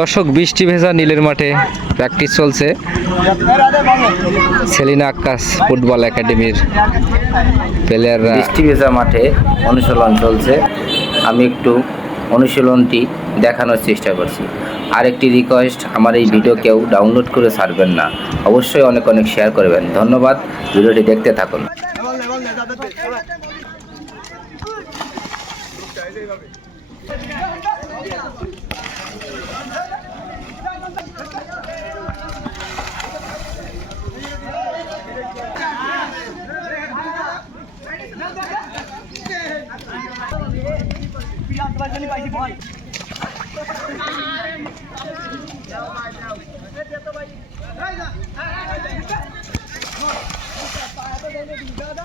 দর্শক, বৃষ্টি ভেজা নীলের মাঠে প্র্যাকটিস চলছে সেলিনা আক্কাস ফুটবল একাডেমির প্লেয়াররা বৃষ্টি ভেজা মাঠে অনুশীলন চলছে। আমি একটু অনুশীলনটি দেখানোর চেষ্টা করছি। আর একটি রিকোয়েস্ট আমার এই ভিডিও কেউ ডাউনলোড করে ছাড়বেন না। অবশ্যই অনেক অনেক শেয়ার করবেন। ধন্যবাদ। ভিডিওটি দেখতে থাকুন। বাজানি পাইছি ভয় দাদা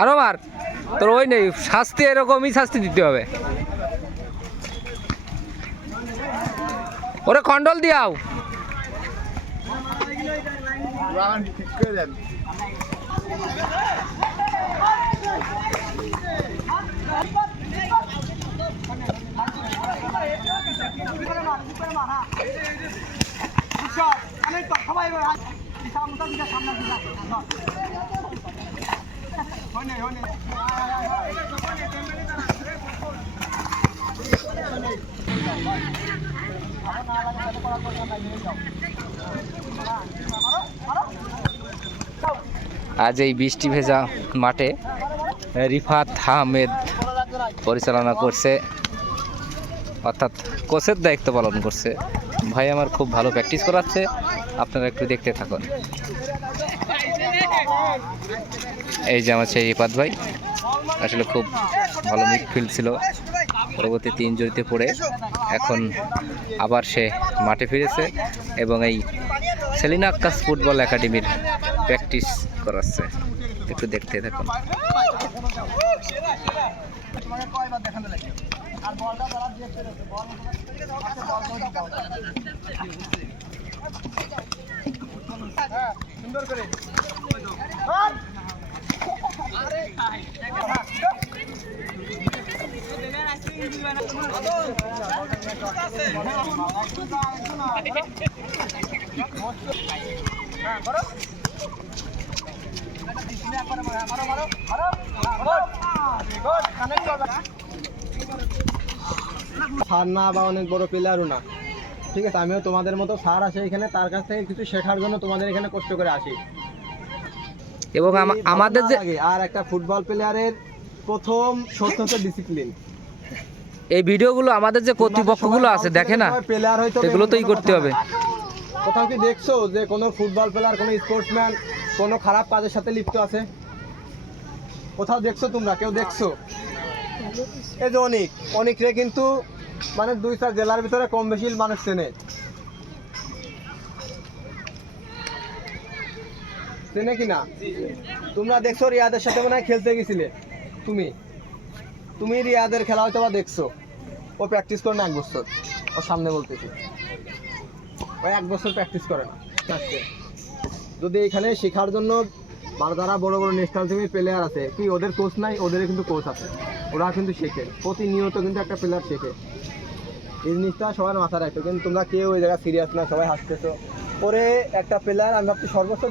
আরও মার। তোর ওই নেই শাস্তি এরকমই শাস্তি দিতে হবে। ওরে কন্ডল দিয়াও। আজ এই বৃষ্টি ভেজা মাঠে রিফাত আহমেদ পরিচালনা করছে। অর্থাৎ কোচের দায়িত্ব পালন করছে। ভাই আমার খুব ভালো প্র্যাকটিস করাচ্ছে, আপনারা একটু দেখতে থাকুন। এই যে আমার সেই রিফাত ভাই, আসলে খুব ভালো মিডফিল্ড ছিল। পরবর্তী তিন ইঞ্জুরিতে পড়ে, এখন আবার সে মাঠে ফিরেছে এবং এই সেলিনা আক্কাস ফুটবল একাডেমির প্র্যাকটিস করাচ্ছে। একটু দেখতে থাকুন। আর বলটা তারা দিয়ে ফেলে বল সুন্দর করে হ্যাঁ করো মারো মারো মারো মারো গুড কানেক্ট করবা সার না বা অনেক বড় প্লেয়ারও না। ঠিক আছে আমিও তোমাদের মতো সার আসে এখানে তার কাছ থেকে কিছু শেখার জন্য তোমাদের এখানে কষ্ট করে আসি। এবং আমাদের যে আগে আর একটা ফুটবল প্লেয়ারের প্রথম সত্য হচ্ছে ডিসিপ্লিন এই ভিডিওগুলো আমাদের যে কর্তৃপক্ষগুলো আছে দেখে না? প্লেয়ার হয়তো এগুলো তোই করতে হবে। কোথাও কি দেখছ যে কোনো ফুটবল প্লেয়ার কোনো স্পোর্টসম্যান কোনো খারাপ কাজের সাথে লিপ্ত আছে? কোথাও দেখছ তোমরা? কেউ দেখছ? এই যে অনেক অনেক রে কিন্তু মানে দুই চার জেলার ভিতরে কম বেশি মানুষ চেনে। চেনে কি না? তোমরা দেখছ রিয়াদের সাথে মনে হয় খেলতে গেছিলে। তুমি? তুমি রিয়াদের খেলা হয়তো বা দেখছ। ও প্র্যাকটিস করে না এক বছর। ওর সামনে বলতেছি। ও ও এক বছর প্র্যাকটিস করে না। যদি এখানে শেখার জন্য যারা বড় বড় ন্যাশনাল টিমের প্লেয়ার আছে, কি ওদের কোচ নাই? ওদের কিন্তু কোচ আছে। ওরা কিন্তু শেখে। প্রতিনিয়ত কিন্তু একটা প্লেয়ার শেখে। এই জিনিসটা সবার মাথায় রাখতো কিন্তু তোমরা কেউ ওই জায়গায় সিরিয়াস না, সবাই হাসতেছো। পরে একটা প্লেয়ার আমি ভাবছি সর্বোচ্চ